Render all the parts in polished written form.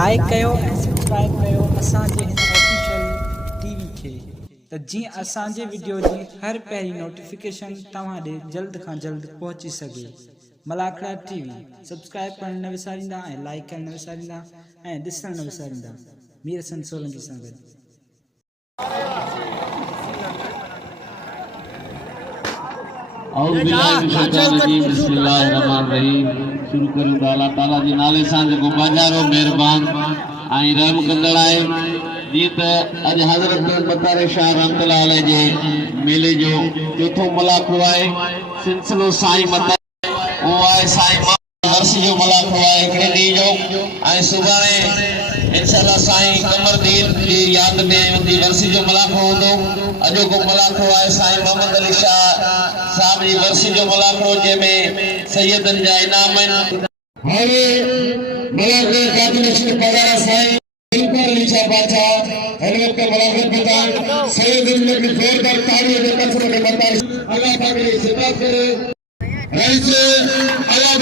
Like कयो ऐं subscribe कयो असांजे हिन ऑफिशियल टीवी खे त जीअं असांजे वीडियो जी हर पहिरीं नोटिफिकेशन तव्हां ॾे जल्द खां जल्द पहुची सघे। मलाखड़ा टीवी सब्सक्राइब करण न विसारींदा ऐं लाइक करण न विसारींदा ऐं ॾिसण न विसारींदा। मीर हसन सोलंकी सां गॾु। शुरू करूं था अल्लाह ताला जे नाले सां जेको बाजारो मेहरबान ऐं रहम कंदड़ आहे। जीअं त अॼु हज़रत मतार शाह रहमतुल्लाह अलैह जे मेले जो चौथों मलाखो आहे। सिलसिलो साईं मता उहो आहे साईं वर्ष जो मलाखो आहे हिकिड़े ॾींहं जो ऐं सुभाणे इंशाअल्लाह साईं कमरदीन जी यादि में उनजी वर्सी जो मलाखो हूंदो। अॼोको मलाखो आहे साईं मोहम्मद अली शाह साहब जी वर्सी जो मलाखो जंहिंमें सैयदनि जा इनाम आहिनि। हाणे मलाखो कादर नशीन पगार साईं दिलबर अली शाह बादशाह हिन वक़्तु मलाखो बताए सैयदनि में जोरदार ताड़ीअ जे कसर में मतार अल्लाह पाक जी खिदमत करे रईस अल्लाह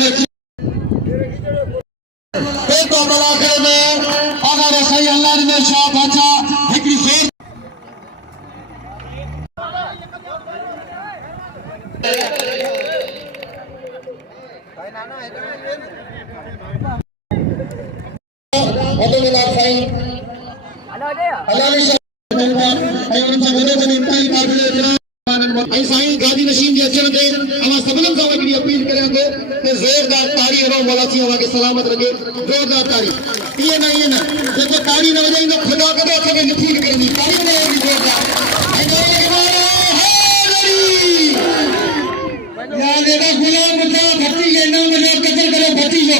एक मलाखे में अगर सही अल्लाह ने शाह बादशाह हिकड़ी जोर साईं गादी नशीन जे अचण ते असां सभिनी सां हिकिड़ी अपील करियां थो कि ज़ोरदार ताड़ी हणो मौला साईं असांखे सलामत रखे। ज़ोरदार ताड़ी ईअं न जेको ताड़ी न वॼाईंदो ख़ुदा कॾहिं असांखे नथी निकिरंदी। ताड़ी वॼाईंदी ज़ोरदार यार एॾा गुलाम बचा भती एॾा मुंहिंजो कदर करो भती जो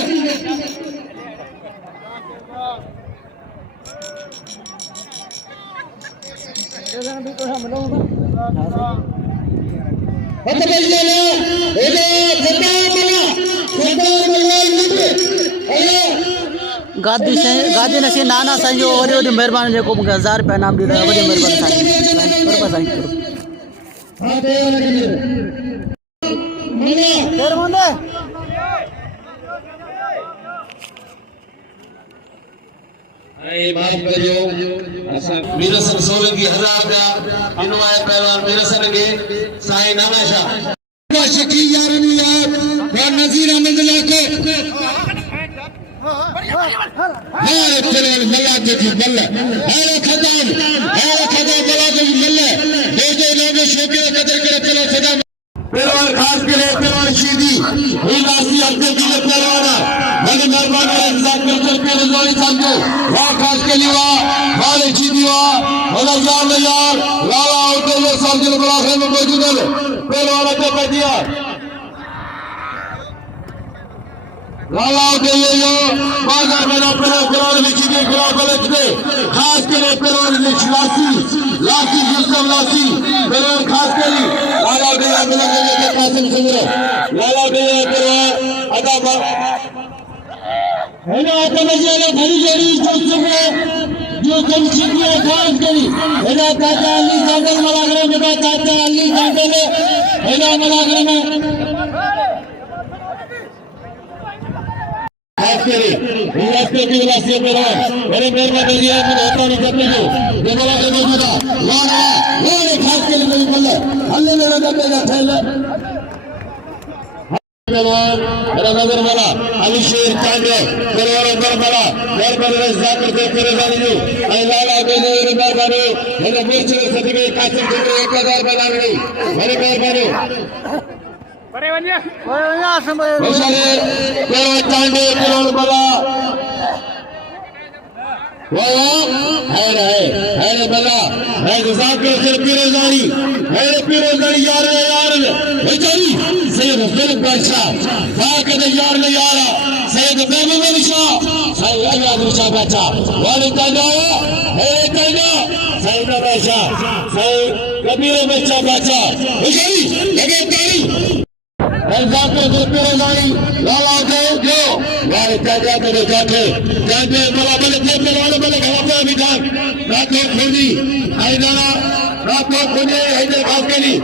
गादी नशीन नाना साईं जो वॾी वॾी महिरबानी जेको मूंखे 1000 रुपया इनाम ॾींदो आहे। वॾी महिरबानी साईं। माफ करियो मीर हसन सोलंकी 1000 रुपया ॾिनो आहे पहलवान मीर हसन खे साईं नाना शाह शकी यारनी याद और नज़ीर अहमद लाके हारे पहलवान मल्ला जी मल्ला हारे खदाम मल्ला जी मल्ला देखे लोग शोके कदर करे चलो सदा पहलवान खास करे पहलवान शीदी हिलासी अब्दुल जी पहलवान बड़ी मेहरबानी इंतजार करते पहले जोड़ी समझो वाह खास के लिए वाह शीदी वाह यार लाला होते हुए समझो बलाखरे में मौजूद है पहलवान के बढ़िया लाला होते हुए जो बाजार में पहलवान लिखी के खिलाफ गलत थे खास करे पहलवान लासी यूसुफ लासी पहलवान खास करी लाला भैया मिला के कासिम सुंदर लाला भैया पहलवान अदा है ना तो मुझे भरी जोड़ी जो कम छिपिया खास करी है ना ताता अली जंगल मलागरे में ताता अली जंगल है ना मलागरे में खास करी रास्ते की रास्ते पे रहो मेरे मेहरबानी दिया मैंने होता नहीं करने को ये मलागरे मौजूद है लाला खास करी मेरी मल्ले अल्लाह ने रखा मेरा थैला पहलवान नजर वाला अली शेर कांडे पहलवान अंदर वाला मेहरबानी जाकर के परेशानी जो आई लाला के लिए मेहरबानी मेरे मोर्चे सदी में कासिम से 1000 बना गई मेरे मेहरबानी परे बनिया समय पहलवान कांडे पहलवान वाला है बला है जाकर के परेशानी यार बेचारी सैयद हुसैन बादशाह फाकद यार ने यारा सैयद महबूब अली शाह सैयद अयाद शाह बादशाह वाले कांडा है कांडा सैयद बादशाह सैयद कबीर बादशाह बेचारी लगे ताली जाकर के परेशानी लाला के जो वाले कांडा के जाके कांडे वाला बले जेब वाले बले घर पे भी जान रातों खोली आई नाना रातों खोले है खास करी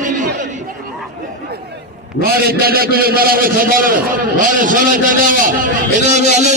वारे कांडा को बराबर संभालो वारे सोना कांडावा इधर भी अलग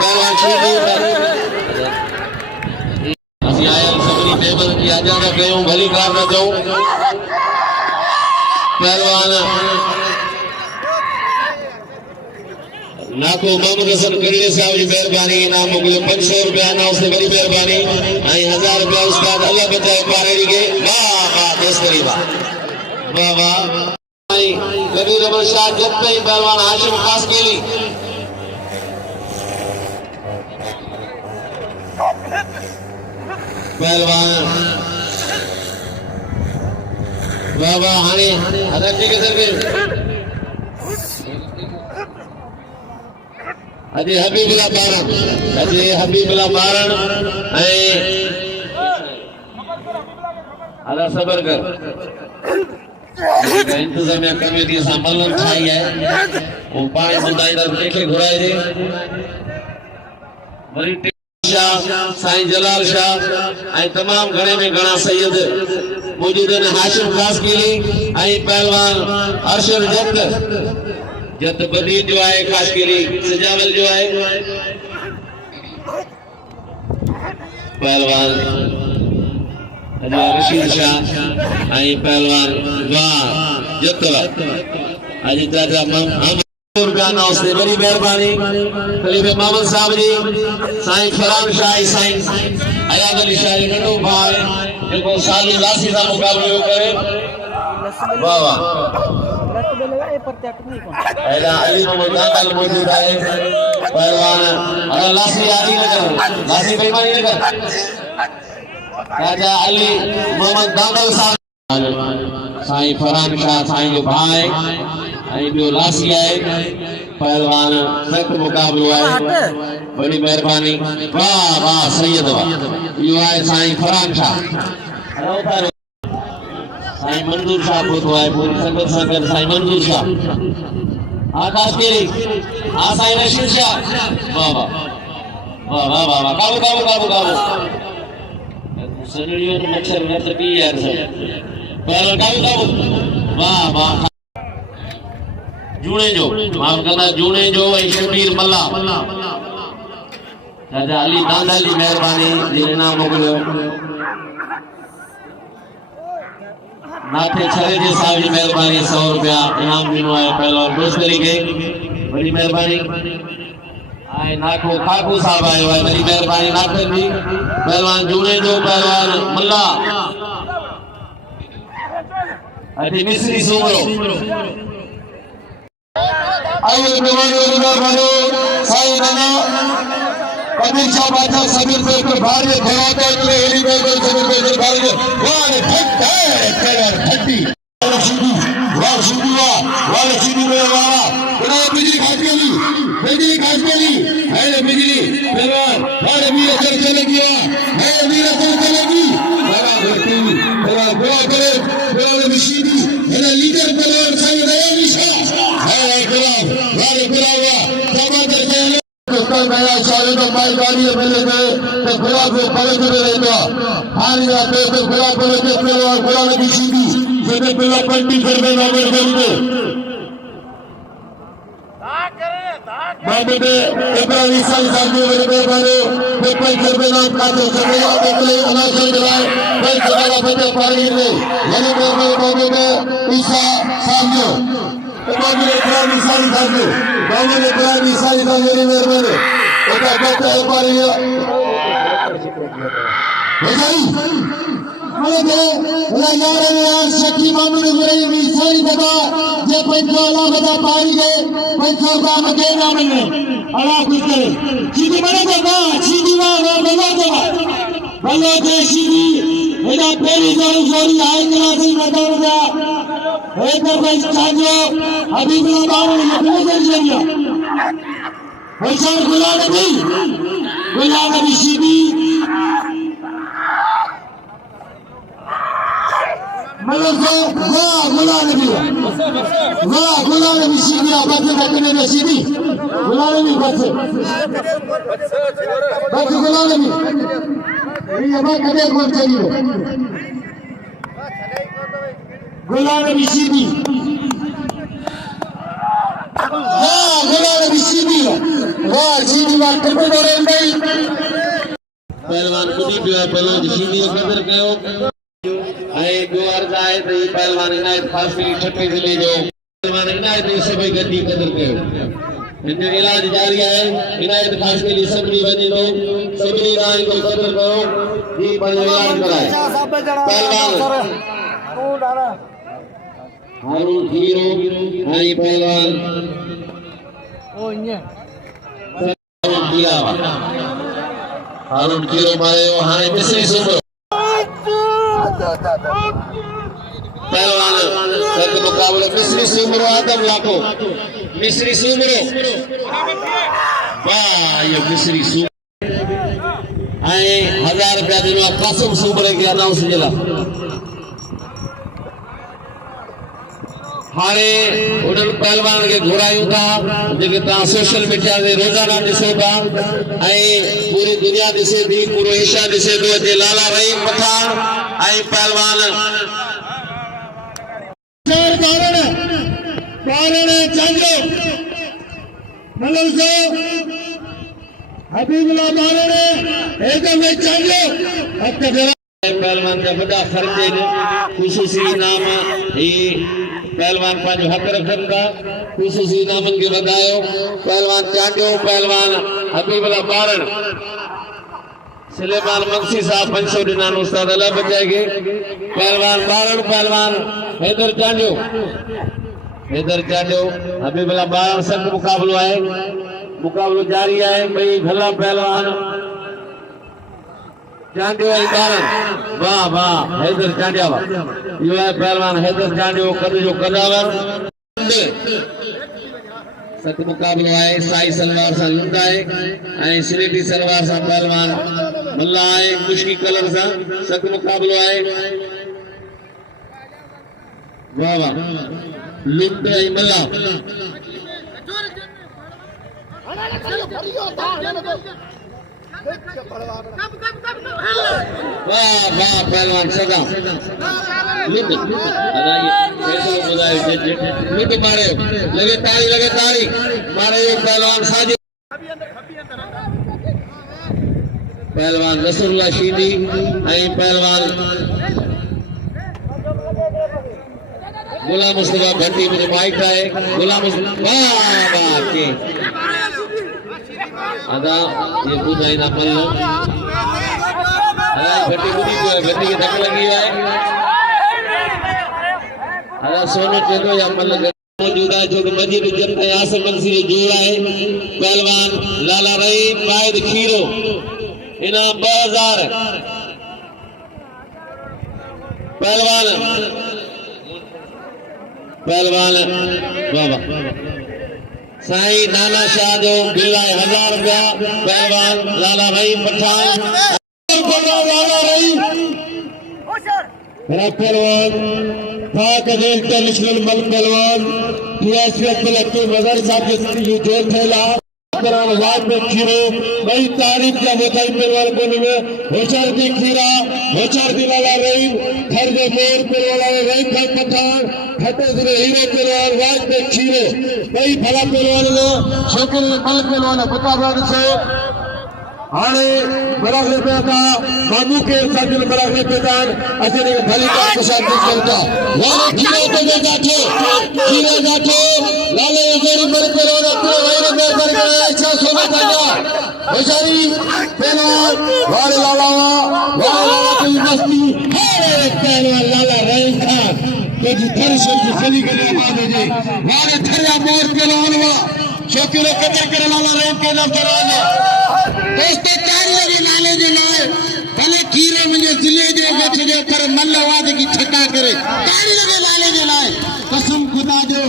पहलवान छीटी असी आया सबरी टेबल की आजादा कयूं भली कार न कयूं पहलवान नाको मोहम्मद हसन कड़े साहब जी मेहरबानी इनाम मोकलियो 500 रुपया ना उससे बड़ी मेहरबानी आई 1000 रुपया उस्ताद अल्लाह बचाए पारेरी के वाह वाह दोस्तरी वाह वाह वाह आई कबीर अमर शाह जब पे पहलवान हाशिम खास केली पहलवान वाह वाह हाने हदर जी के सर के अजे हबीबुल्लाह बारण ऐ अदा सबर कर इंतजामिया कमेटी सां मल्हम ठाही आहे वो पाणे ॿुधाईंदा कंहिंखे घुराइजे वरी शाह साईं जलाल शाह ऐं तमाम घणे में घणा सैयद मौजूद आहिनि हाशिम खास कीली ऐं पहलवान अरशद जत बदीन जो आहे खास कीली सजावल जो आहे पहलवान रशीद शाह आई पहलवान वाह जतवा आज चाचा रुपयाना उसने बड़ी मेहरबानी खलीफे मोहम्मद साहब जी साईं फरान शाह साईं अयाद अली शाह जी नंढो भाउ जेको साली लासी सां मुक़ाबिलो करे वाह वाह एडा अली मोहम्मद दादल मौजूद आहे पहलवान लासी आली नगर लासी बेईमानी नगर राजा अली मोहम्मद दादल साहब साईं फरान शाह साईं जो भाउ आहे ऐं ॿियो लासी आहे पहलवान सख़्त मुक़ाबिलो आहे बड़ी मेहरबानी वाह वाह सैयद वाह इहो आहे साईं फरान शाह साईं मंजूर शाह पहुतो आहे पूरी संगत सां गॾु साईं मंजूर शाह आकाश केरी साईं रशीद शाह वाह वाह वाह वाह वाह वाह काबू काबू काबू काबू सनड़ियों तो मच्छर नत पी यार सब पहलवान काबू काबू वाह वाह जूने जो माफ करना जूने जो शबीर मल्ला राजा अली दादाली मेहरबानी जिन नाम मोकलियो नाथे छरे जे साहब जी मेहरबानी 100 रुपया इनाम ॾिनो आहे पहलवान दोस्तरी खे बड़ी मेहरबानी आई नाको खाकू साहब आयो आहे बड़ी मेहरबानी नाखन जी पहलवान जूने जो पहलवान मल्ला अति मिस्री सूमरो आइए मेहरबानी साईं नाना कबीर शाह बादशाह सबीर पे को भारी धराता के एलिवेटर सबीर पे भारी वाह ठक है तेरा ठट्टी वाह सीधी वाह सीधी में वाला बड़ा बिजली खास केली है बिजली पहलवान वाले वीर चल गया है वीर चल गई बड़ा घटी बड़ा बुआ करे बड़ा मशीदी है लीडर पहलवान साईं दया निशा है गुलाब वाले गुलाब टमाटर के कल गया शादी तो माई गाड़ी मिले गए तो गुलाब को पलट में रहता हार या तो गुलाब पलट के पहलवान गुलाब की सीधी जिन्हें पहला पलटी कर में नंबर करते बाबे इब्राहिम साईं साहब ने मेरे पेपर करने नाम का तो समय अपने अनाशर कराए भाई जगह बच्चे पारी में यानी मेरे बाबे में ईसा साहब जो बाबे इब्राहिम साईं साहब ने बाबे इब्राहिम साईं साहब ने मेरे एक बच्चे पारी है भाई मुझे यार यार शकी मामू ने इब्राहिम साईं बाबा जे पंचवाला बता पारी गए पंचवाला में के नाम में अड़ा कुछ करे सीधी बने तो ना सीधी वाला बल्लो के सीधी एदा पेरी जोरी आए कला से मैदान का एक भाई चाजो अभी भी बाहर निकल गया होशियार गुलाम नबी सीधी मतलब से गुलाम नबी सीधी आवाज़ करने में सीधी गुलाम नबी बस गुलाम नबी ये बात कभी कौन चाहिए गुलाम नबी सीधी गुलाम नबी सीधी सीधी बात करते रहे नहीं पहलवान कुदी पियो पहलवान सीधी कदर कयो ऐं ॿियो अर्ज़ु आहे त ही पहलवान इनायत फासी छटे ज़िले जो पहलवान इनायत सभई गॾी कदर कयो हिन जो इलाज जारी आहे इनायत फासी जी सभिनी वञे थो सभिनी राय जो कदर कयो जी पंहिंजो इलाज कराए पहलवान हारून हीरो ऐं पहलवान हारून हीरो मारियो हाणे मिसरी सूबो पहलवान एक मुकाबले मिस्री सूमरो आदम लाखो मिस्री सूमरो वाह ये मिस्री सूमरो आए 1000 रुपया दिनो कासिम सूमरे के अनाउंस जिला हाणे उन्हनि पहलवान खे घुरायूं था जेके तव्हां सोशल मीडिया ते रोज़ाना ॾिसो था ऐं पूरी दुनिया ॾिसे थी पूरो एशिया ॾिसे थो अचे लाला रहीम पठान ऐं पहलवान चांजो मतलब से हबीबुल्लाह मारणे एकदम चांजो पहलवान जा वॾा ख़र्च आहिनि ख़ुशूसी इनाम ही पहलवान पंहिंजो हक़ रखनि था ख़ुशूसी इनामनि खे वधायो पहलवान चांडियो पहलवान हबीबुल्लाह ॿारनि सुलेमान मंसी साहब 500 ॾिना उस्ताद अला बचाए खे पहलवान ॿारनि पहलवान हैदर चांडियो हबीबुल्लाह ॿारनि सख़्त मुक़ाबलो आहे मुक़ाबलो जारी आहे ॿई भला पहलवान चांडियो ऐं ॿारनि वाह वाह हैदर चांडिया वाह इहो आहे पहलवान हैदर चांडियो कद जो कदावर सख़्त मुक़ाबलो आहे साई सलवार सां लुंड आहे ऐं सिलेटी सलवार सां पहलवान मल्ला आहे मुश्की कलर सां सख़्त मुक़ाबलो आहे वाह वाह लुंड ऐं मल्ला वाह वाह पहलवान सदा लुट लुट मारे लगे ताली मारे पहलवान साजिद पहलवान नसरुल्लाह शीदी ऐं पहलवान गुलाम मुस्तफा भट्टी मुझे माइक है गुलाम वाह वाह के अदा ये बुधाई ना मल्लो अदा भट्टी बुधी जो है भट्टी की धक लगी है अदा सोनो चलो या मल्ल मौजूद है जो मस्जिद जब आसम मंसी जो जोड़ा है पहलवान लाला रहीम वाहिद खीरो इनाम 2000 पहलवान बाबा साईं नाना शाह जो बिल आहे 1000 रुपया पहलवान लाला रहीम पठान लाला रहीम पहलवान पाक इंटरनेशनल मल पहलवान पीएसएफ कलेक्टिव मदर साहब के जो थैला वाद में खीरो बड़ी तारीफ का बताई पहलवान को में होशियार दी खीरा होशियार दी लाला रहीम हर जो मोर पहलवान रहीम खान पठान फटे से हीरो पहलवान वाद में खीरो बड़ी भला पहलवान ने शोकिल मल पहलवान मुताबिक से हाणे बरागले पे था मामू के सर्जन बरागले पे था अजने भली का प्रसाद करता लाले खीरो तो में जाठो लाले जोरी मर के रोना पूरे वायरे में कर गया अच्छा सोना ताजा बेचारी पहलवान वाले लाला की मस्ती है पहलवान लाला रहीम खान कुछ धरशल की चली गई आवाज है वाले थरिया मोर पहलवान छोकिरो कदर करण वाला रोक के न दरवाजा दोस्तों तारीअ जे नाले जे लाइ भले खीर मुंहिंजे ज़िले जे गछ जे पर मल आवाज़ की छटा करे तारीअ जे नाले जे लाइ कसम खुदा जो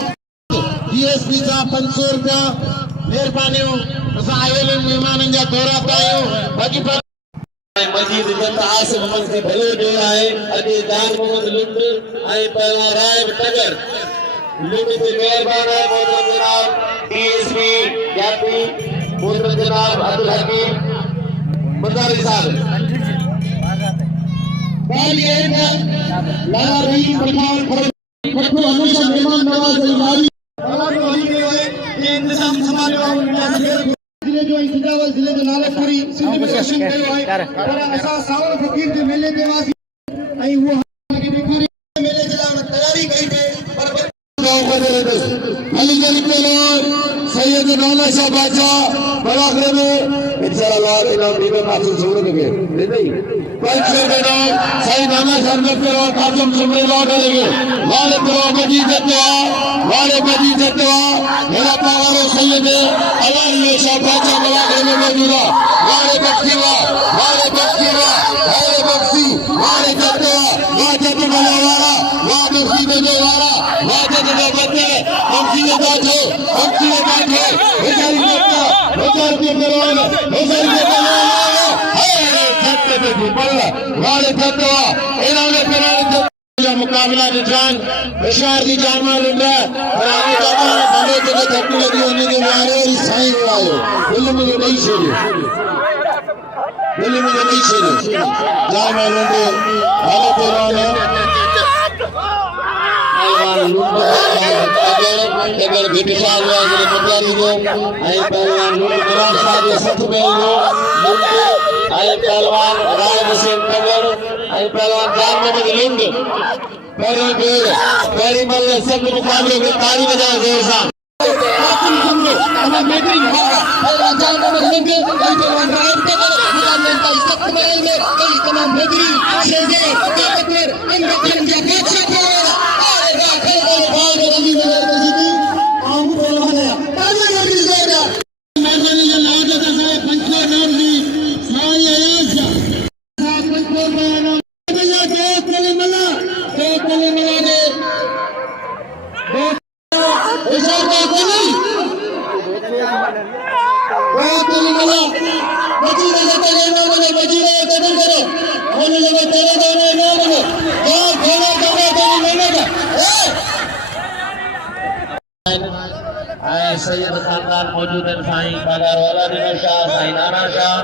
डीएसपी सां 500 रुपया महिरबानियूं असां आयल महिमाननि जा दौरा ते आहियूं बाक़ी मजीद जत आसिफ मंसी भलो जो आहे अॼु जान मोहम्मद लुंड ऐं पहिरियों राय टगर लुंड ते महिरबान आहे मोहतरम जनाब डीएसपी जाती मोहतरम जनाब अब्दुल हकीम मदारी साहब लाला रहीम पठान खट्टू हमेशा मेहमान नवाज इमारी इंतजाम संभालियो जिले जो इंतजाम जिले जो नाले पूरी सिंध में रोशन कयो आहे पर असां सावल फकीर जे मेले ते वासी ऐं वो के ॾेखारी मेले जे लाइ तयारी कई थे पर अली गली पे सैयद नाना शाह बादशाह बड़ागरे में इंशाअल्लाह इनाम दीवे मासूम सूरत में नहीं पंचर के नाम सही नाना शाह ने पे और काजम सुमरे लौट लगे वाले पे मजीद जतवा मेरा पावारो सैयद अली शाह बादशाह बड़ागरे में मौजूदा वाले बख्शीवा वाले बख्शी वाले जतवा वाजत वाला वाह बख्शी दे वाला वाजत दे बच्चे बख्शी दे बैठो बेचारी बेचार के करवाना बेचारी के करवाना अरे छत्ते पे भी बल्ला वाले छत्तवा इन्होंने कराने का मुकाबला निशान बशार दी जामा लुंडा रानी बाबा बड़े जगह छत्ती लगी होने के मारे और साईं आयो फिल्म में नहीं छोड़े जामा लुंडे वाले कराने अगर बेटिशाल वाले मतारी जो आई पहलवान लुंड गुलाम साहब सत में जो आई पहलवान राय हुसैन नगर आई पहलवान जान मोहम्मद लुंड पहली मल सब मुकाबले में ताली बजाए जोर से सैयद खानदान मौजूद है साईं बाजार वाला निमर शाह साईं नाना शाह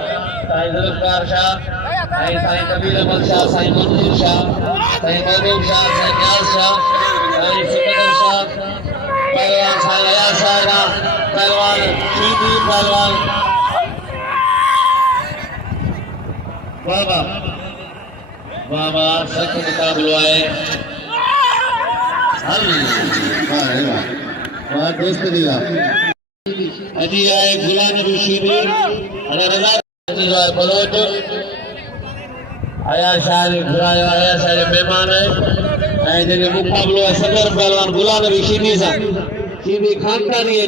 साईं जुल्फकार शाह साईं कबीर अहमद शाह साईं मंजूर शाह साईं महबूब शाह साईं न्याज शाह साईं सिकंदर शाह पहलवान साईं अयाज शाह पहलवान शीदी पहलवान बाबा सख्त मुकाबलो है दोस्त दिया अजी आए गुलाम नबी शीदी अगर रजा बलोच आया शाह घुरायो आया शाह मेहमान है ऐं जेके मुकाबलो है सदर पहलवान गुलाम नबी शीदी सां शीदी खानदानी है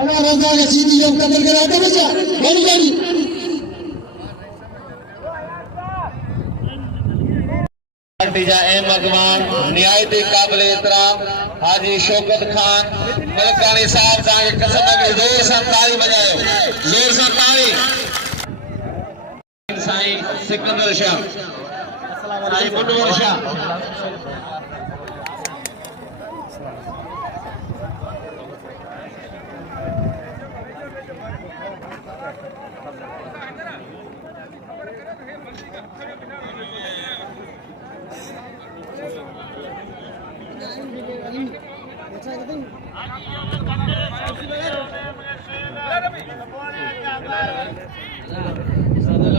अला रजा के शीदी जो कदर कराते बचा बड़ी बड़ी अगवान निहायत काबिल एहतराम हाजी शौकत खान मलकानी साहब तव्हांखे कसम लगे जोर सां ताली बजायो जोर सां ताली साईं सिकंदर शाह साईं मुनवर शाह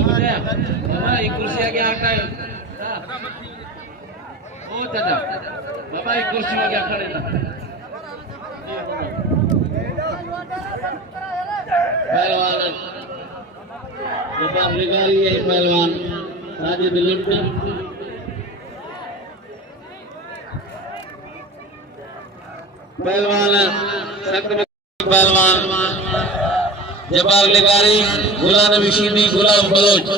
बाबा एक कुर्सी आगे हटाओ ओ चाचा बाबा एक कुर्सी आगे खड़े था पहलवान बाबा बिगाड़ी है पहलवान साजिद लुंड पहलवान सख्त पहलवान जब्बार लिगारी गुलाम नबी शीदी गुलाम बलोच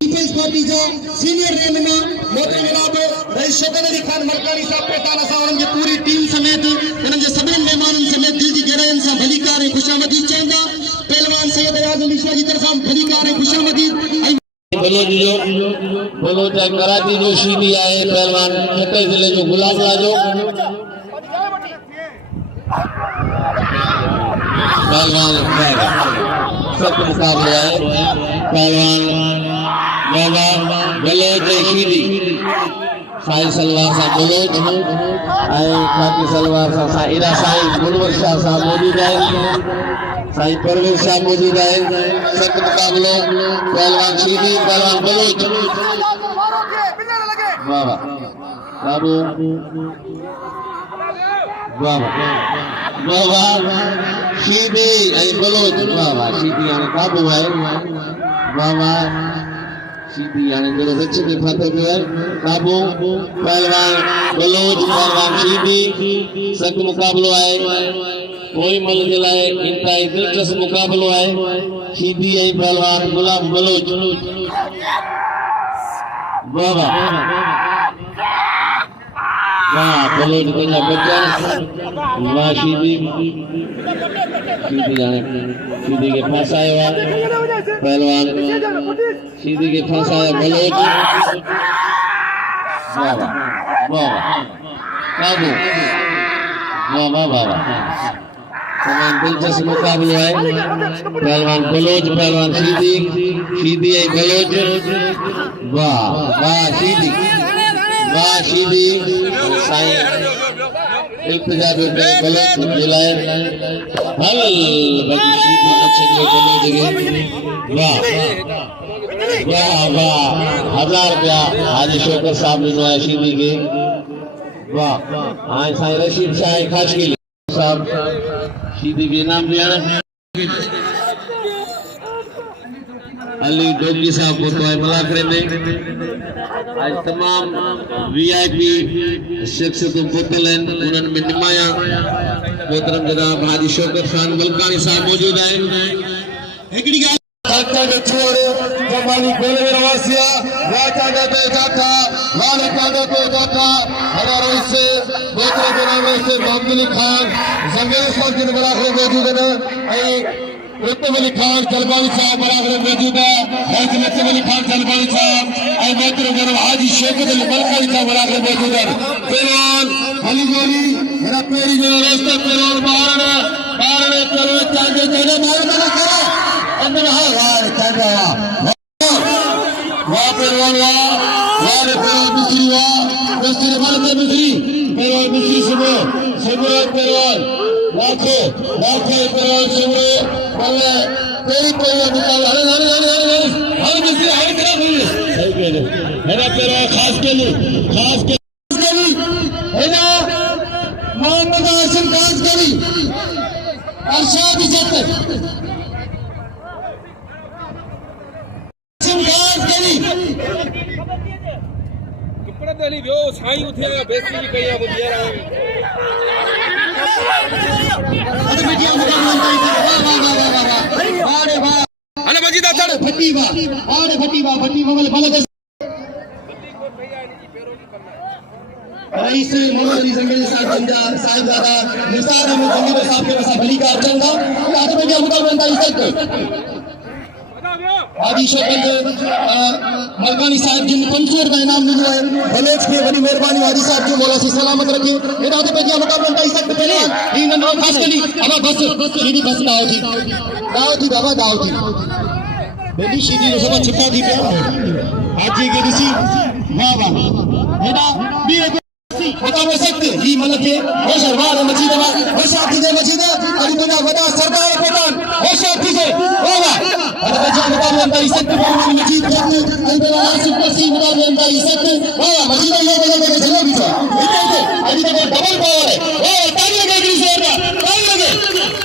पीपल्स पार्टी जो सीनियर रहनुमा मोहतरम जनाब रईस शौकत अली खान मलकानी साहब पेटाना सां उन्हनि जी पूरी टीम समेत उन्हनि जे सभिनी महिमाननि समेत दिल जी गहराइयुनि सां भलीकार ऐं ख़ुशामदीद चवंदा पहलवान सैयद अयाज़ अली शाह जी तरफ़ां भलीकार ऐं ख़ुशामदीद बलोच है कराची जो शीदी है पहलवान खट्टर जिले जो गुलाबला जो पहलवान सख्त मुकाबले है पहलवान बाबा बलोच शीदी साई सलवार सा बलोच खाकी सलवार सा साईरा साई मुनवर शाह साहब मौजूद है साई परवेज शाह मौजूद है सख्त मुकाबलो पहलवान शीदी पहलवान बलोच बाबा बाबू बाबा बाबा शीदी बलोच बाबा शीदी काबू है बाबा शीदी जरा सच के फाते पे है काबू पहलवान बलोच पहलवान शीदी सख्त मुकाबलो है कोई मल के लाए इंतहाई दिलचस्प मुकाबलो है शीदी है पहलवान गुलाम बलोच बाबा वाह बलोच को ना बच्चा वाह शीदी शीदी के पास आया पहलवान शीदी के पास आया बलोच बाबा बाबा काबू बाबा बाबा तमाम दिलचस्प मुकाबला है पहलवान बलोच पहलवान शीदी है बलोच वाह वाह शीदी साईं इल्तिजा जो बलोच दिलाए हल बड़ी शीदी अच्छे बलोच वाह वाह वाह 1000 रुपया हाजी शौकत साहब ने नवाया शीदी के वाह हां साईं रशीद शाह खाचकी साहब शीदी के नाम दिया अली डोगी साहब को तो मलाकरे में आज तमाम वीआईपी शख्सियतों पुतल उन्हनि में निमाया मोहतरम जनाब हाजी शौकत खान मलकानी साहब मौजूद है एकड़ी खाता के छोरे जमानी गोले रवासिया राजा दे जाता लाल कादो तो जाता हमारा इससे दूसरे जनाब से मोहम्मद खान जंगल साहब जिन बराबर मौजूद है रुतब अली खान जलबानी साहब बराबर मौजूद है हैदर नसीब अली खान जलबानी साहब और मोहतरम जनाब हाजी शौकत अली मलकानी साहब बराबर मौजूद है पहलवान अली गोली मेरा पेरी जो रास्ता पहलवान बाहर चलो चाहे चले मारो करो अंदर हाय कागा वाह पहलवान वाह मिस्त्री वाह मिस्त्री भारत मिस्त्री पहलवान मिस्त्री सुबह पहलवान लाखों पहलवान सुबह पहले तेरी पहलवान निकाल हरे मिस्त्री हरे तरफ मेरा पहलवान खास के लिए है ना मोहम्मद हाशिम खास करी अरशाद इज्जत कपड़ा दे ली वो साई उठे बेसी भी कई अब दिया अरे वाह अरे मजीदा चल फटी वाह वाले भले रईस मोहम्मद अली जंगली साहिबजादा निसार अहमद जंगली साहब के पास भली का चंगा आगे बढ़िया मुकाबला बनता है हाजी शौकत मलकानी साहब जिन 500 रुपया इनाम मिलो है बलोच के बड़ी मेहरबानी हाजी साहब जो मौला से सलामत रखे ये आगे बढ़िया मुकाबला बनता है इससे पहले इन नंबर खास करी अब बस सीधी बस दाव थी बाबा दाव थी बेली सीधी सब छिपा थी पे हाजी के दिसी वाह वाह हेडा बी बता सकते ही मतलब के होशर वाह मजीद होशर की मजीद अली दुनिया वदा सरदार पठान होशर की से वाह वाह अरे बच्चा मुकाबला अंदर इज्जत मजीद अंदर आसिफ कसी मुकाबला अंदर इज्जत वाह मजीद ये बोले के चलो भी इतने अली तो डबल पावर है वाह ताली लगे की जोर ताली लगे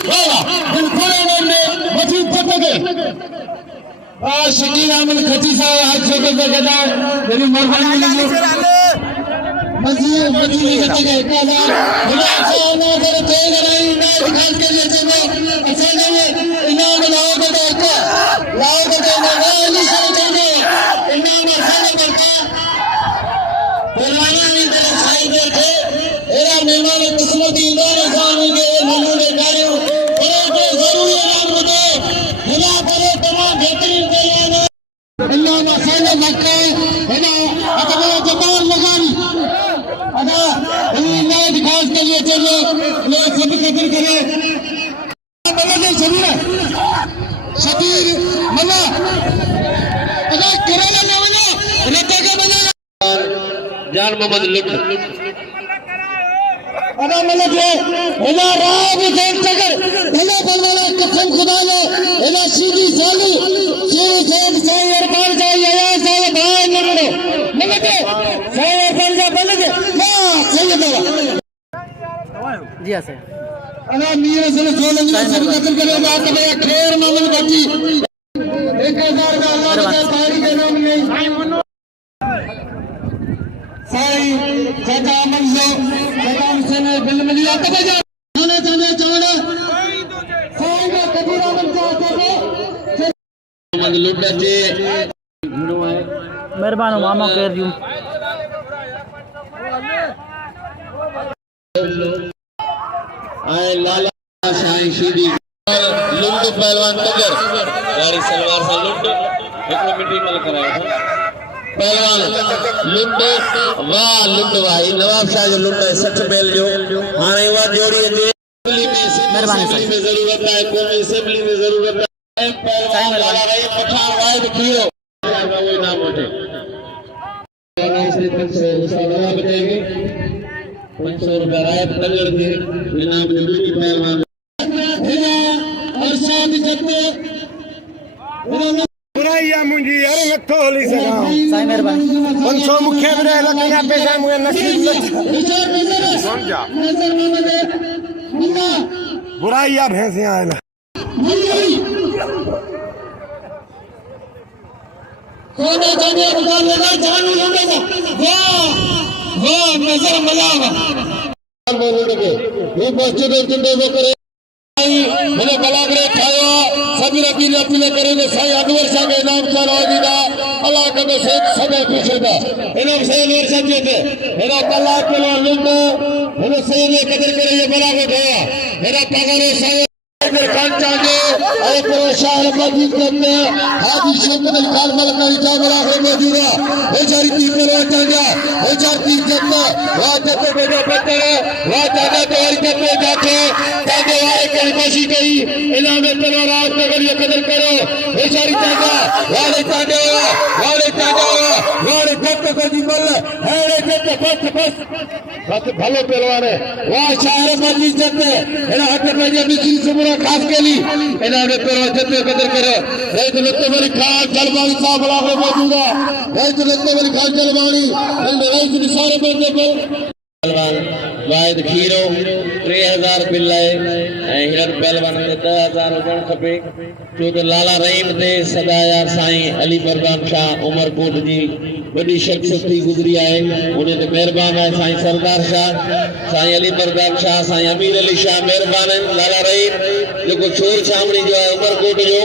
वाह वाह इन पूरे में मजीद तक लगे शकील अहमद खची साहब आज शोकत का गदा मेरी मेहरबानी मजीद मजीद के इकरार खुदा खाना कर तेरे नहीं ना खास के लिए चलो अच्छा नहीं इनाम लाओ के वाली सरकार इनाम खाने करता परवाना नहीं तेरे साईं थे एरा मेहमान किस्मती इंदौर खान के नमूने कार्यों और जरूरी इनाम दो खुदा करे तमाम बेहतरीन करवाना इल्लाह मसाला मक्का है अतबा जबान लगानी अदा इल्लाह खास के लिए चलो ले सब कदर करे मल्ला शबीर मल्ला अदा कराना ना मल्ला रत्ता का मल्ला जान मोहम्मद लुट अदा मल्ला के इला राब देख सकर भला बलवाला कसम खुदा ने इला सीधी साली सीधी सेठ साईं अरमान जाए या साईं भाई नमनो मल्ला के साईं अरमान जा बल के वाह सही दवा जी हाँ सर अना मीर से सोलन में सब कत्ल करे बात करे खैर मामल बची 1000 का अल्लाह का तारीख के नाम नहीं साईं सदा मंजो सदा से ने बिल मिलिया तब जा खाने चले चवड़ा साईं का कबीरा बन जाते मोहम्मद लुट जे मेहरबान मामा कर दियो आए लाला साईं सीधी लुंड पहलवान तगर गाड़ी सलवार से लुंड एक मिनट मल कराया पहलवान लुंड वाह लुंड भाई नवाब शाह जो लुंड 60 बैल जो हाने वा जोड़ी जे असेंबली में जरूरत है कौमी असेंबली में जरूरत है पहलवान लाला रही पठान वाहिद खीरो वो नाम उठे बचेगी 500 रुपया रायत तगड़ के इनाम मिली पहलवान अरसाद जत्ते बुराइया मुंजी यार नथो हली सका साईं मेहरबान 500 मुखे बरे लखिया पैसा मुए नसीब समझा बुराइया भैंसियां आला कोने जाने बुला लेना जानू लेना वाह नजर मलावा ये मस्जिद के करे मैंने बलागरे खाया सभी अपील करेंगे साईं अनवर शाह के नाम से रोजीदा अल्लाह का से समय पूछेगा इन्हें से अनवर शाह जी थे मेरा अल्लाह के लिए लुंड मैंने सही ने कदर करे ये बलागरे खाया मेरा पगारे साईं खान चाहिए अरे पूरे शहर मस्जिद के अंदर हाजी शौकत अली खान मलक का इजाज़त बलागरे मौजूद है बेचारी तीन पर जाएगा बेचारी तीन के अंदर वहाँ जब बेटा बेटे वहाँ जाना तो और जब जाके ताकि वाले कलमाशी करी इनाम तलवार रात नगर ये कदर करो बेचारी जागा वाले ताके वाले जब को जीवन है जब बस भलो पहलवान है वहाँ शहर मस्जिद जब इन्हें हक में जब किसी से बुरा खास के लिए इन्होंने पहलवान जब कदर करो नहीं तो लगते बड़ी खास जलवानी साहब बलागरे मौजूद है नहीं तो लगते बड़ी खास जलवानी नहीं तो सारे बंदे पर पहलवान वाहिद खीरो 3000 बिल है हिरन पहलवान ने 10000 हुजण खपे छो तो लाला रहीम ते सदाया साईं अली बरदान शाह उमरकोट जी वडी शख्सियत थी गुजरी है उन्हें तो मेहरबान है साईं सरदार शाह साईं अली बरदान शाह साईं अमीर अली शाह मेहरबान है लाला रहीम जो छोर छावनी जो है उमरकोट जो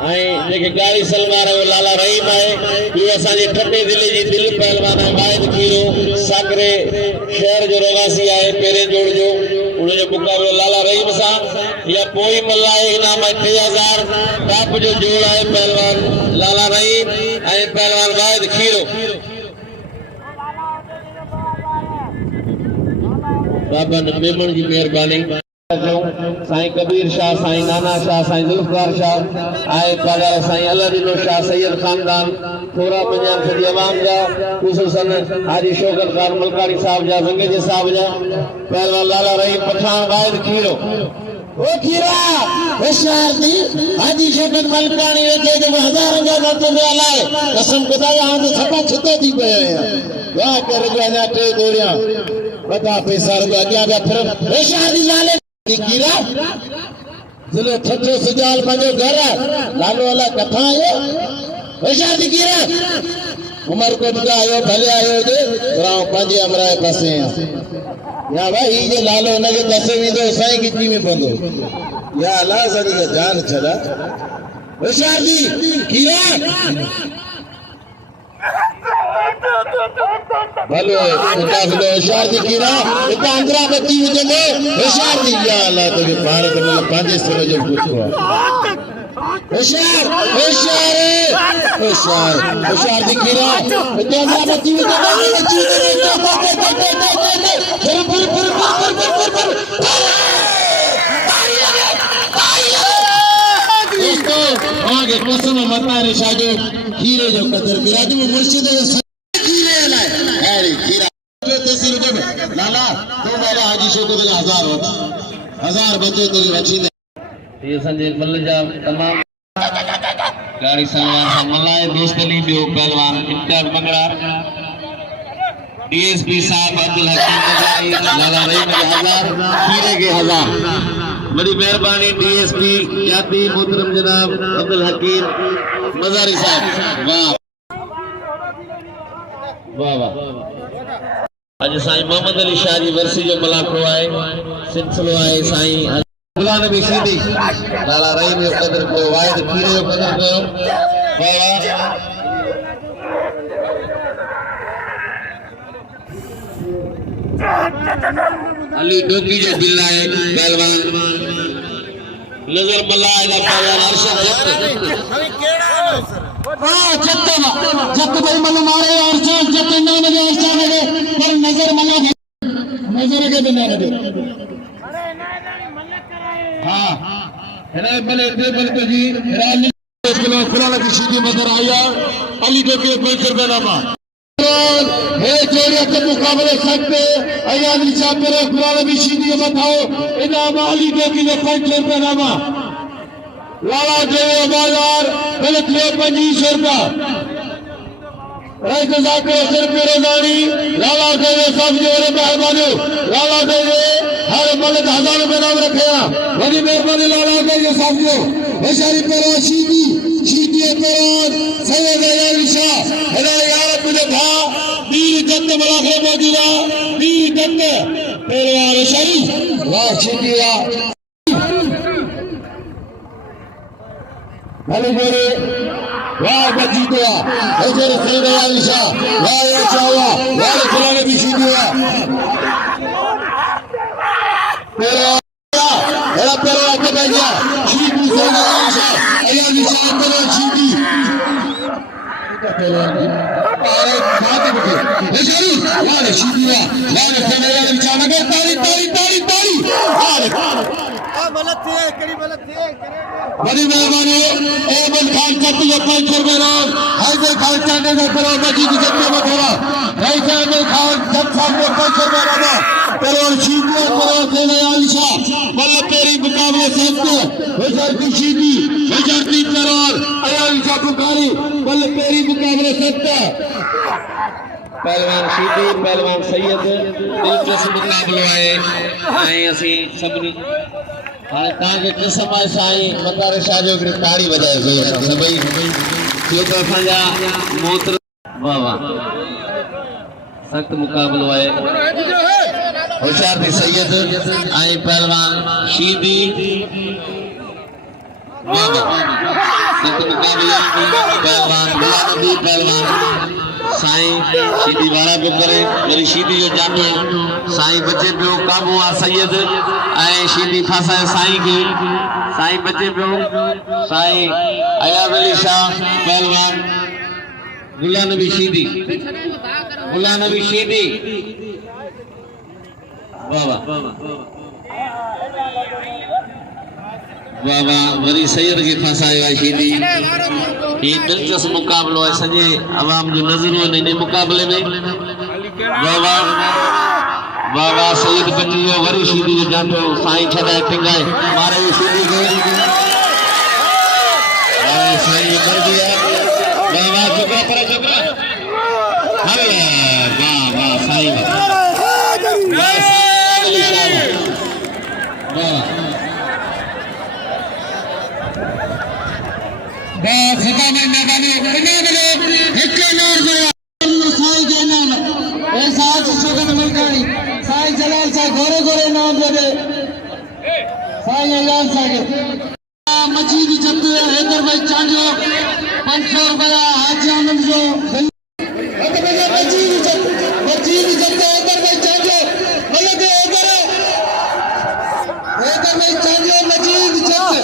जेके गाड़ी सलवार है वो लाला रहीम है ये असांजे ठटे ज़िले जी दिल पहलवान है वाहिद खीरो साकरे शहर जो रवासी है पेरे जोड़ जो उन्हें जो मुकाबलो लाला रहीम सा या पोई मल्ला इनाम है 3000 टॉप जो जोड़ है पहलवान लाला रहीम है पहलवान वाहिद खीरो बाबा मेमन जी मेहरबानी साईं कबीर शाह साईं नाना शाह साईं जुल्फकार शाह आए कादर साईं अलादीन शाह सैयद खानदान थोड़ा पंजाब सदी अवाम जा खुसूसन हाजी शौकत खान मलकानी साहब जा संगेज साहब जा पहलवान लाला रहीम पठान वाहिद खीरो ओ खीरा होशियार थी हाजी शौकत मलकानी वेठे जो हजारों जा नचंदे हलाए कसम खुदा हां तो छटा छिते थी पे वाह कर गया टे दोरिया बता पैसा रुपया क्या जा फिर होशियार दी लाले खीरा जिले ठठो सजाल पंजो घर लालो वाला कथा है होशियार दी खीरा उमरकोट का आयो भले आयो जे राव पंजे अमराए पासे या भाई ये लालो नगे दसे विदो साई किची में बंदो या अल्लाह सदी का जान चला होशियार जी कीरा भलो मुकाबले होशियार जी कीरा इतना अंदरा बच्ची विदो में होशियार जी या अल्लाह तो के भारत में पांचे सरो जो पूछो होशियार होशियार होशियार होशियार जी कीरा इतना अंदरा बच्ची विदो में बच्ची विदो दोस्तों आगे कसम मता रे शाजो हीरे जो कदर गिरा जो मुर्शिद हीरे लाए अरे हीरा जो तहसील जो लाला तो वाला हाजी शो को 1000 बच्चे तो बच्ची ने ये संजय मल्लजा तमाम गाड़ी सलवार से मल्लाए दोस्त अली बियो पहलवान इम्तियाज बंगड़ा डीएसपी साहब अब्दुल हकीम बजाई लाला रहीम के 1000 हीरे के 1000 बड़ी मेहरबानी डीएसपी जाती मोहतरम जनाब अब्दुल हकीम मजारी साहब वाह वाह वाह आज साईं मोहम्मद अली शाह जी वर्सी जो मलाको आए सिलसिलो आए साईं गुलाम नबी सीधी लाला रहीम जो कदर को वाहिद कीरे जो कदर को वाह वाह अली डोकी जो बिल्ला है पहलवान नजर बल्ला है पहलवान अरशद जत हां जत भाई मन मारे अरशद जत ना लगे अरशद लगे पर नजर मना नजर के बिना लगे हां है बले बले जी रानी किलो खुला की सीधी नजर आया अली डोकी बेकर बनामा है जोड़े के मुकाबले सकते अयान चापेरे कुरान भी सीधी बताओ इनाम अली डोकी ने 5 रुपए नामा लाला देव बाजार गलत ले 2500 रुपया राइट जाकर सिर पे रोजानी लाला देव सब जोड़े मेहरबानी लाला देव हर मलक 1000 रुपए नाम रखे बड़ी मेहरबानी लाला देव सब जो बेचारी पर सीधी सीधी पर सैयद अली शाह है यार मुझे था वीर दत्त मलाखे मौजूदा वीर दत्त पहलवान शरीफ वाह शिकिया भले गोरे वाह बजी दिया हजर सैयद अली शाह वाह या चावा वाह खिलाने भी शिकिया पहलवान पहलवान के भैया शिकी सैयद अली शाह अली शाह पहलवान शिकी पहलवान वाले सीधिया वाले फैमिली के बिचाने के तारी तारी तारी तारी वाले गलत थी करी गलत थी बड़ी मेहरबानी एमन खान चट्टी के 5 रुपए नाम हैदर खान चांदे का करो बजी की जत्ते में थोड़ा राइट एमन खान जब सामने 5 रुपए नामा करो सीधिया करो सेने आलिशा बल्ले पेरी मुकाबले सकते हजार की सीधी हजार की करोड़ आलिशा पुकारी बल्ले पेरी मुकाबले सकते पहलवान सीधी पहलवान सैयद दिलचस्प मुकाबलो है ऐं असी सभनी हाणे तव्हांखे क़िस्म आहे साईं मतारे शाह जो हिकिड़ी ताड़ी वॼाए जोर सां सभई छो त असांजा मोहतरम वाह वाह सख़्तु मुक़ाबिलो आहे होशियार थी सैयद ऐं पहलवान सीधी वाह वाह सख़्तु मुक़ाबिलो पहलवान गुलाम पहलवान साईं सीधी वारा पियो करे वरी सीधी जो जानो साईं बचे पियो काबू आ सैयद ऐं सीधी फासाए साईं खे साईं बचे पियो साईं अयाज़ अली शाह पहलवान गुलाम नबी सीधी वाह वाह वाह वाह वरी सैयद के फसाए आहे सीधी ये दिलचस्प मुकाबलो है सजे आवाम जो नजरो इन मुकाबले में वाह वाह वाह वाह सैयद बचियो वरी सीधी जो जातो साईं छडाए टिंगाए मारे सीधी के साईं कर दिया वाह वाह चुका पर चुका हल्ला वाह वाह साईं वाह अली शाह वाह बस हटाने मैदानी इनाम दे साईं अयान साहिब मजीद जत हैदर भाई चांडियो 500 रुपया हाजी आनंद जो मजीद जत हैदर भाई चांडियो मतलब हैदर भाई चांडियो मजीद जत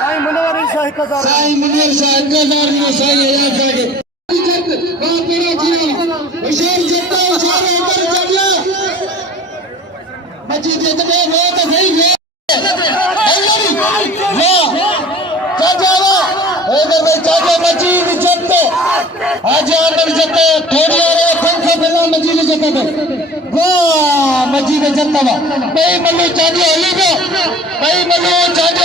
साईं मुनवर शाह 1000 साईं मुनवर शाह 1000 में साईं अयान साहिब जत बापुरा किया हुशार जत हुशार हैदर चांडियो मजीद जत में वो तो सही है हाजी आनंद जत्ते थोड़ी और पंखो बिना मजीद जत्ते वाह मजीद जत्ता भाई मल्लू चांदी होली को भाई मल्लू चांदी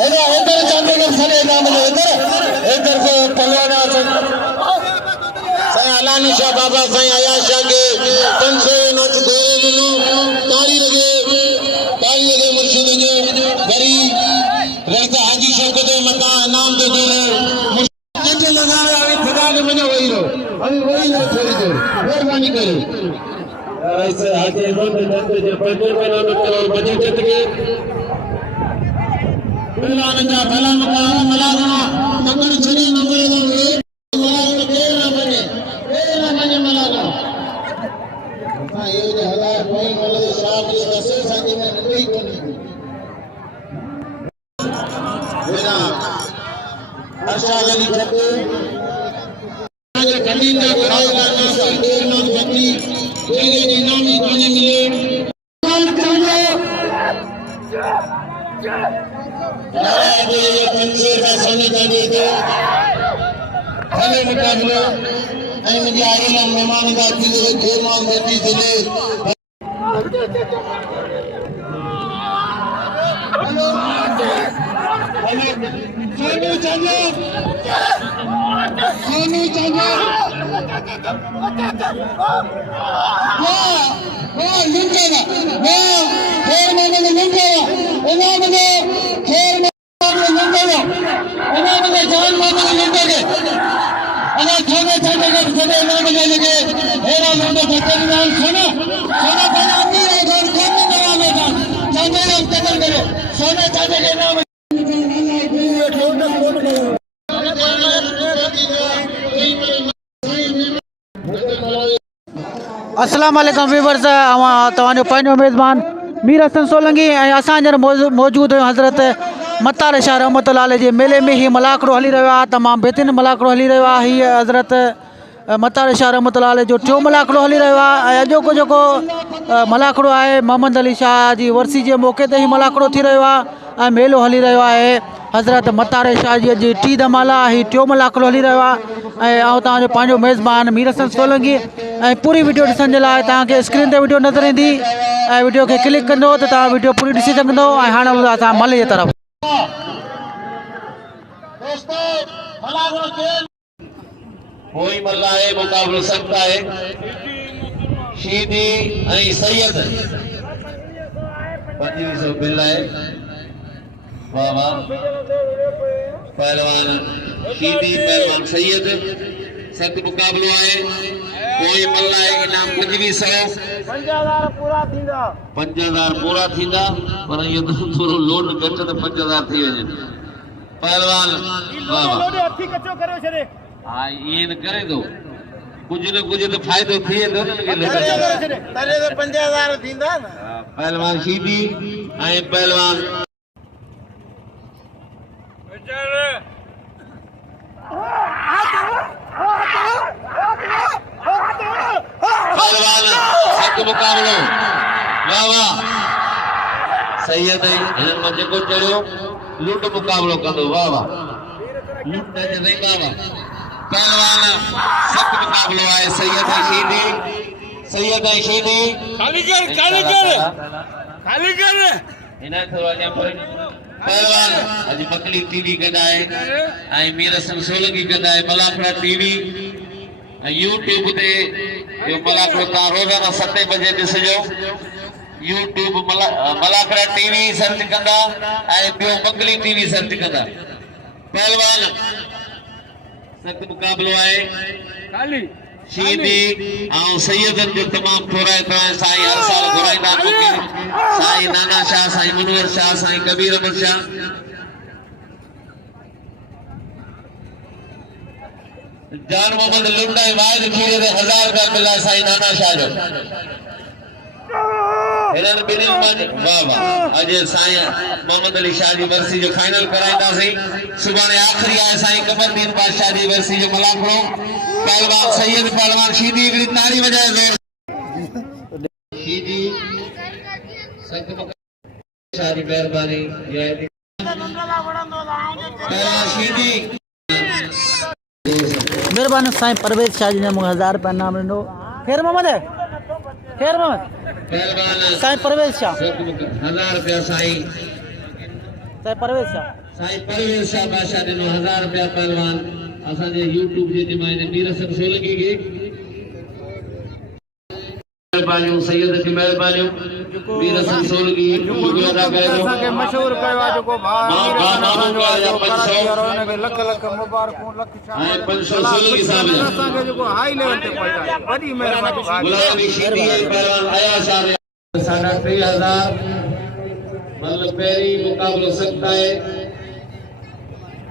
हेलो इधर चांदी कर सरे नाम ले इधर को पलवाना साईं अलानी शाह बाबा साईं अयान शाह के 500 नच दे लू ताली लगे मुर्शिद जो गरी रहता हाजी शौकत मता नाम दे दे लगा खुदा ने मने वही लो थोड़ी देर मेहरबानी करो ऐसे आगे रोते जाते जो पंजे में नाम करो बजे जत के बेला नंदा भला मलागना तंगड़ छरी नंबर दो मलागना बेला बने मलागना हां ये जो हजार कोई मले शाम ये दसे संगे में कोई कोनी बेला अर्शाद अली जत्ते कमीन का कराई का नाम देर नाम बकरी तेरे इनामी कोने मिले यार ये पंचे का सोने का दे दो भले मुकाबला ऐ मुझे आगे ना मेहमान का की खेल मान बेटी दिले सोनू चाहिए वाह लुंगेगा वाह खेल में लुंगेगा इन्होंने खेल में लुंगेगा इन्होंने जान माने लुंगेगे अगर छोटे छोटे के छोटे नाम लगे हेरा लंबे छोटे नाम सोना पहले आदमी है और कम में नाम है चांदे नाम कदर करे सोना चांदे के नाम अस्सलाम वालेकुम व्यूवर्स तव्हांजो पंहिंजो मेज़बान मीर हसन सोलंकी ऐं असां हींअर मौजूदु आहियूं हज़रत मतार शाह रहमतुल्लाह अलैह जे मेले में ही मलाकड़ो हली रहियो आहे तमामु बहितरीनु मलाकड़ो हली रहियो आहे हीअ हज़रत मतार शाह रहमतुल्लाह अलैह जो टियों मलाकड़ो हली रहियो आहे ऐं अॼोको जेको मलाकड़ो आहे मोहम्मद अली शाह जी वरसी जे मौक़े ते ही मलाकड़ो थी रहियो आहे ऐं मेलो हली रहियो आहे हज़रत मतार शाह जी अॼु टी दमाला ही टियों मलाकड़ो हली रहियो आहे ऐं आउं तव्हांजो पंहिंजो मेज़बान मीर हसन सोलंकी ऐं पूरी वीडियो ॾिसण जे लाइ तव्हांखे स्क्रीन ते वीडियो नज़र ईंदी ऐं वीडियो खे क्लिक कंदो त तव्हां वीडियो पूरी ॾिसी सघंदो ऐं हाणे हलूं था असां मले जे तरफ़ कोई मल्ला है मुकाबलो सकता है शीदी ऐं सैयद 2500 बिल है वाह वाह पहलवान शीदी पहलवान सैयद सख्त मुकाबलो है कोई मल्ला है इनाम 2500 5000 पूरा थींदा पर ये थोरो लोड घट त 5000 थी वञे पहलवान वाह वाह हाँ ये न करे तो कुछ न कुछ तो फायदो थी वेंदो न तरे तो 5000 थींदा न पहलवान शीदी ऐं पहलवान पहलवान सख्त मुकाबलो वाह वाह सैयद हिन में जेको चढ़ियो लूट मुकाबलो कंदो वाह वाह लूट जे नहीं वाह वाह पहलवान सख्त मुकाबलो है सैयद ऐं शीदी खाली कर इना थोड़ा जा पहलवान अज बकली टीवी कदाए ऐं मीर हसन सोलंकी कदाए मलाकड़ा टीवी यूट्यूब ते यो मलाकड़ो ता रोजाना 7 बजे ॾिसजो यूट्यूब मलाकड़ा टीवी सर्च कंदा ऐं ॿियो बकली टीवी सर्च कंदा पहलवान सख्त मुकाबलो है शीदी ऐं सैयदनि जो तमामु थोराइतो आहे। साईं हर साल घुराईंदा मोकिल साईं नाना शाह, साईं मुनवर शाह, साईं कबीर अहमद शाह। जान मोहम्मद लुंडा वाहिद खीरे ते 1000 रुपया मिला साईं नाना शाह जो। इन्हनि ॿिन्हिनि वाह वाह। अॼु साईं मोहम्मद अली शाह जी वर्सी जो फाइनल कराईंदासीं। सुभाणे आख़िरी आहे साईं कमरदीन बादशाह जी वर्सी जो मलाखड़ो। पहलवान सैयद पहलवान शीदी हिकिड़ी ताड़ी वॼाए ज़ोर। शीदी सचमुच शाह जी महिरबानी जय दी। पहलवान शीदी मेहरबानी साईं परवेज़ शाह जी ने मूंखे 1000 रुपया इनाम ॾिनो। ख़ैर मोहम्मद, ख़ैर मोहम्मद, पहलवान साईं परवेज़ शाह, 1000 रुपया साईं परवेज़ शाह, साईं परवेज़ शाह बादशाह ॾिनो 1000 रुपया पहलवान। असांजे यूट्यूब जे ज़माने मीर हसन सोलंकी खे महिरबानियूं, सैयद जी महिरबानियूं, मीर हसन सोलंकी शुक्र अदा करे थो। असांखे मशहूर कयो आहे जेको भाउ मीर हसन असांजो आहे, जो कराची वारो, हुनखे लख लख मुबारकूं, लख ऐं 500 सोलंकी साहब जा असांखे जेको हाई लेवल ते पहुचायो, वॾी महिरबानी भाउ। गुलाम शीदी पहलवान आया शाह 3000। मतलब पहिरीं मुक़ाबलो सख़्त आहे,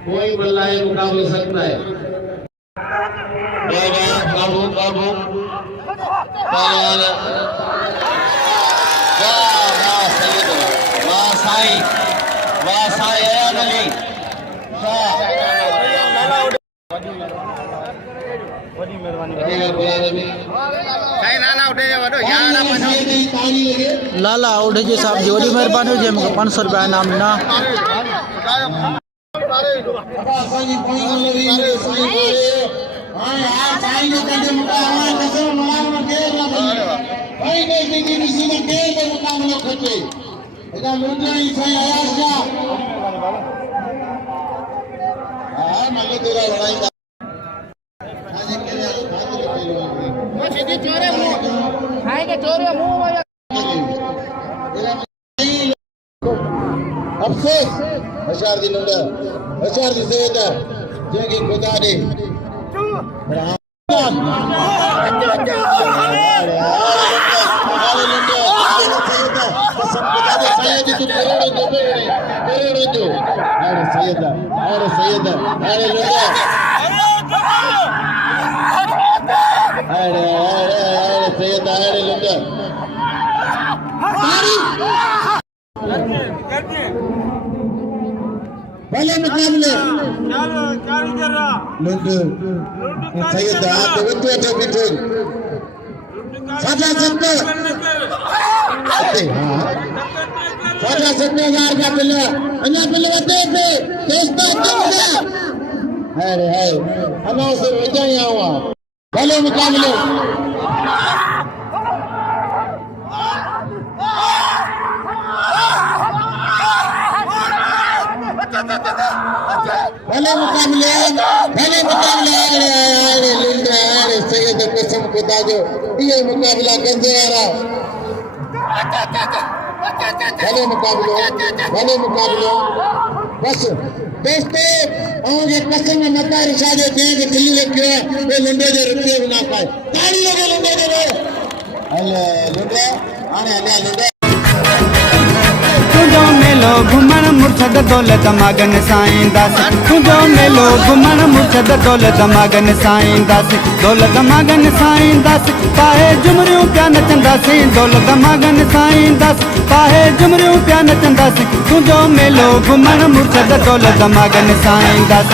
कोई बल्ला है मुकाबला सकता है। बाबू बाबू पहलवान वाह सैयद वाह साईं अयान अली वॾी महिरबानी साईं नाना उठे वॾो यार लाला ओढेजे साहब जी वॾी महिरबानी हुजे। मूंखे 500 रुपया इनाम ॾिना। असांजी साईं जो कंहिंजे मुक़ाबले कसम मुक़ाबलो केरु न खटे। भाई कंहिंजी ॾिसी त केरु बि मुक़ाबलो खटे। हेॾा लुंडा ई साईं अयाश शाह हा मले तेरा वणाईंदा अफसोस हशार दी लुंडा, हशार दी सैयद जंहिंखे ख़ुदा ॾे भले मुकाबले सैयद आप विद्युत बिठल साजा सकते हाँ साजा सकते 1000 का बिल्ला अन्ना बिल्ला बते पे दोस्तों चलता अरे हाय हम उसे बचाई आऊँ भले मुकाबले भले मुकाबले अरे लुंडा अरे सैयद कसम खुदा जो ये मुकाबला कंदे आ रहा भले मुकाबलो बस दोस्ते आगे कसम मता रिशा जो दे के दिल्ली लेके ये लुंडे जो रुपये बना पाए ताली लगे लुंडे जो अले लुंडा आने लुंडा तुझो मेलो घुमण मुर्शद दौलत मगन साईं दास तुझो मेलो घुमण मुर्शद दौलत मगन साईं दास दौलत मगन साईं दास पाए झुमरियूं पिया नचंदासीं दौलत मगन साईं दास पाए झुमरियूं पिया नचंदासीं तुझो मेलो घुमण मुर्शद दौलत मगन साईं दास।